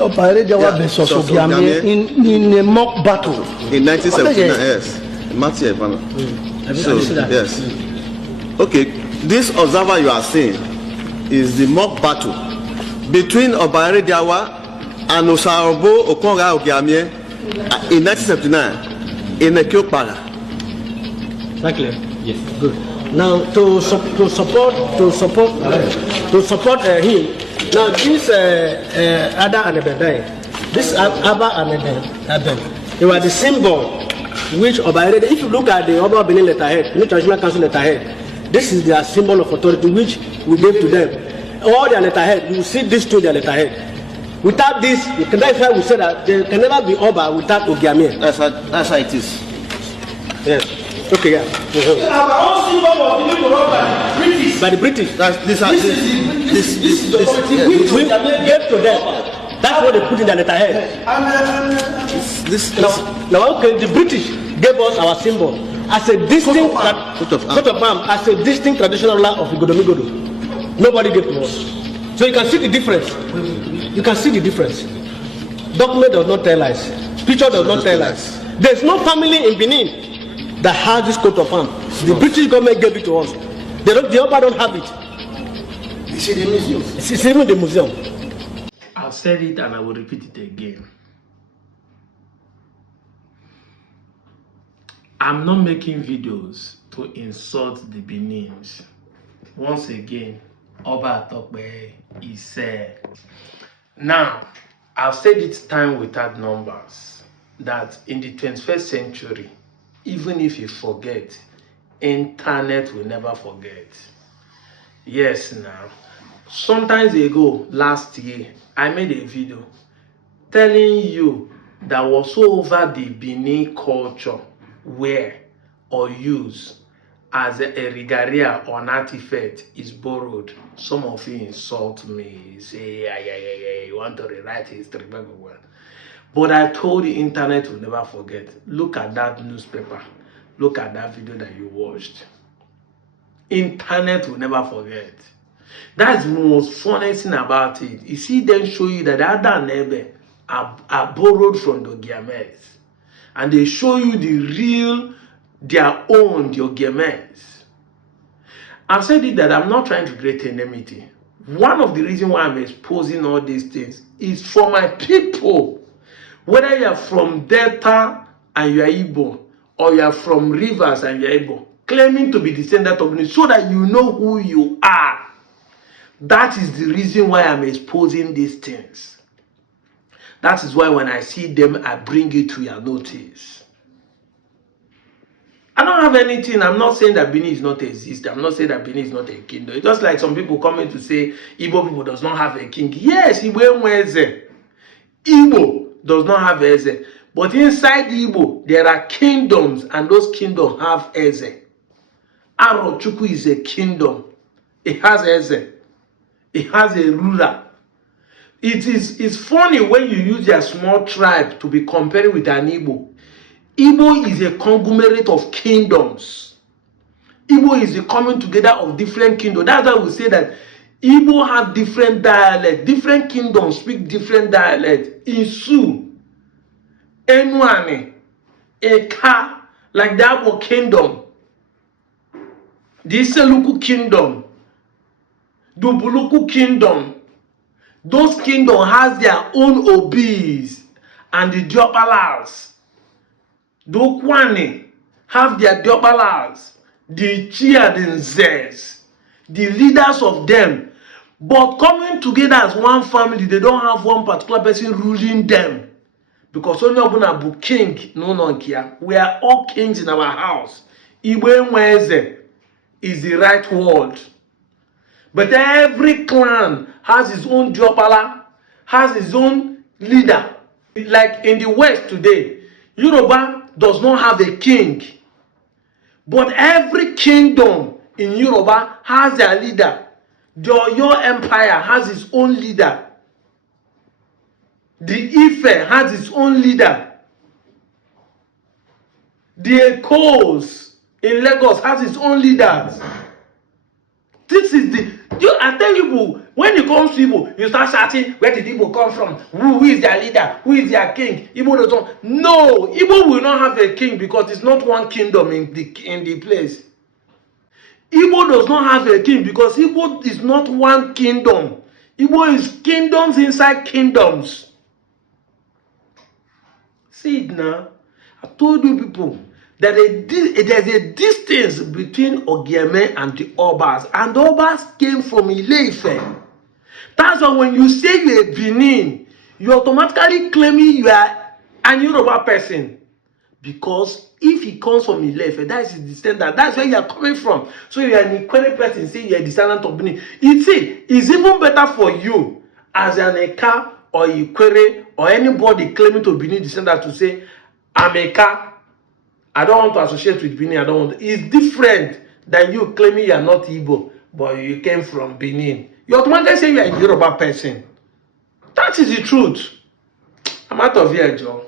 Ogiamien versus Ogiamien in a mock battle in 1979. Yes, Matthew. So yes, okay. This observer you are seeing is the mock battle between Obaere Diawa and Osarabo Okonga Ogiamien in 1979 in Ekiopara. Exactly. Yes. Good. Now to support him. Now this Ada and Ebedai, this Abba and Eben, they were the symbol which Obaere. If you look at the Oba Benin letterhead, New Traditional Council letterhead, this is their symbol of authority which we gave to them. All their letterhead, you see this to their letterhead. Without this, that's why we say that there can never be Oba without Ogiamien. That's how it is. Yes. Okay, yeah. Our own symbol was given to us by the British. This is the authority which we gave to them. That's what they put in their letterhead. Now, okay, the British gave us our symbol as a distinct coat of arms, as a distinct traditional law of Igodomigodo. Nobody gave to us. So you can see the difference. You can see the difference. Document does not tell lies. Picture does not tell lies. There's no family in Benin that has this coat of arms. The British government gave it to us. The Oba don't have it. It's in the museum. It's even the museum. I've said it and I will repeat it again. I'm not making videos to insult the Benins. Once again, Oba Atokbe is said. Now, I've said it time without numbers that in the 21st century, even if you forget, internet will never forget. Yes, now. Sometimes ago, last year, I made a video telling you that whatsoever the Benin culture wear or use as a regalia or an artifact is borrowed. Some of you insult me, say, you want to rewrite history, blah, blah, blah. But I told the internet will never forget. Look at that newspaper. Look at that video that you watched. Internet will never forget. That's the most funny thing about it. You see them show you that other neighbor are borrowed from the Ogiamens. And they show you the real, their own, the Ogiamens. I've said it that I'm not trying to create enmity. One of the reasons why I'm exposing all these things is for my people. Whether you are from Delta and you are Igbo, or you are from Rivers and you are Igbo, claiming to be descendant of me, so that you know who you are. That is the reason why I'm exposing these things. That is why when I see them, I bring it to your notice. I don't have anything. I'm not saying that Benin is not exist. I'm not saying that Benin is not a kingdom. It's just like some people coming to say Igbo people does not have a king. Yes, Igbo does not have Eze. But inside Igbo, there are kingdoms, and those kingdoms have Eze. Arochukwu is a kingdom. It has Eze. It has a ruler. It's funny when you use their small tribe to be compared with an Igbo. Igbo is a conglomerate of kingdoms. Igbo is the coming together of different kingdoms. That's why we say that Igbo have different dialects. Different kingdoms speak different dialects. Isu, Enuane, Eka, like the Igbo kingdom, the Iseluku kingdom, the Buluku kingdom. Those kingdoms has their own obis and the Diopalas. The Okwane have their Diopalas, the Chiadinzes, the leaders of them. But coming together as one family, they don't have one particular person ruling them. Because only Obunabu king, no nonkia. We are all kings in our house. Igbo Nweze is the right word. But every clan has its own Diopala, has its own leader. Like in the West today, Yoruba does not have a king. But every kingdom in Yoruba has their leader. The Oyo Empire has its own leader. The Ife has its own leader. The Ekos in Lagos has its own leaders. This is the... I tell you, When it comes to Igbo, you start shouting, where did Igbo come from? Who is their leader? Who is their king? Igbo does not. No, Igbo will not have a king because it's not one kingdom in the place. Igbo does not have a king because Igbo is not one kingdom. Igbo is kingdoms inside kingdoms. See it now. I told you people that there's a distance between Ogiamien and the Obas. And the Obas came from Ile-Ife. That's why when you say you're a Benin, you automatically claiming you are an Yoruba person. Because if he comes from Ile-Ife, that is his descendant. That's where you are coming from. So you are an Ikwere person, say you are a descendant of Benin. You see, it's even better for you as an Eka or Ikwere or anybody claiming to Benin descendant to say, I'm Eka. I don't want to associate with Benin. I don't want to. It's different than you claiming you are not Igbo, but you came from Benin. You automatically say you are a Yoruba person. That is the truth. I'm out of here, Joe.